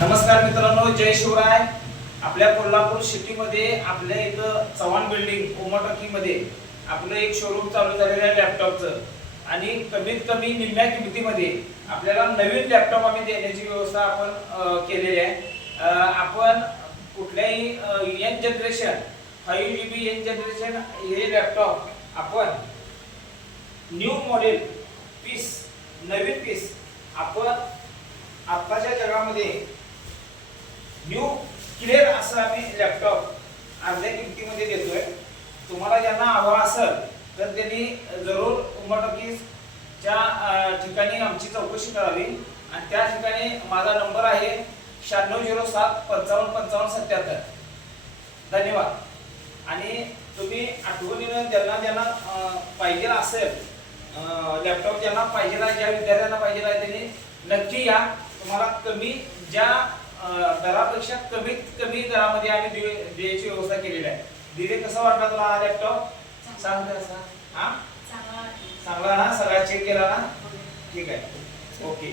नमस्कार मित्रांनो, जय शिवराय. आपल्या कोल्हापूर सिटीमध्ये आपल्या इथं चव्हाण बिल्डिंग ओमोटकी मध्ये आपलं एक शोरूम चालू झालेलं आहे लॅपटॉपचं. आणि कमीत कमी निम्म्या किमतीमध्ये आपल्याला नवीन लॅपटॉप आम्ही देण्याची व्यवस्था आपण केलेली आहे. आपण कुठल्याही young generation 5 GB young generation हे लॅपटॉप आपण न्यू मॉडेल पीस, नवीन पीस आपण आत्ताच्या जगामध्ये न्यू क्लिअर असं आम्ही लॅपटॉप अर्ध्या किमतीमध्ये देतोय. तुम्हाला ज्यांना हवा असेल तर त्यांनी जरूर ओमोटकीच्या ठिकाणी आमची चौकशी करावी. आणि त्या ठिकाणी माझा नंबर आहे 9607555577. धन्यवाद. आणि तुम्ही आठवणीनं ज्यांना पाहिजे असेल लॅपटॉप, ज्यांना पाहिजे आहे, ज्या विद्यार्थ्यांना पाहिजे आहे त्यांनी नक्की या. तुम्हाला कमी ज्या दरापेक्षा कमीत कमी दरामध्ये आम्ही द्यायची व्यवस्था केलेली आहे. दिले कसा वाटला तुला हा लॅपटॉप? सांग कसा. हा चांगला ना? सगळा चेक केला ना? ठीक आहे. ओके.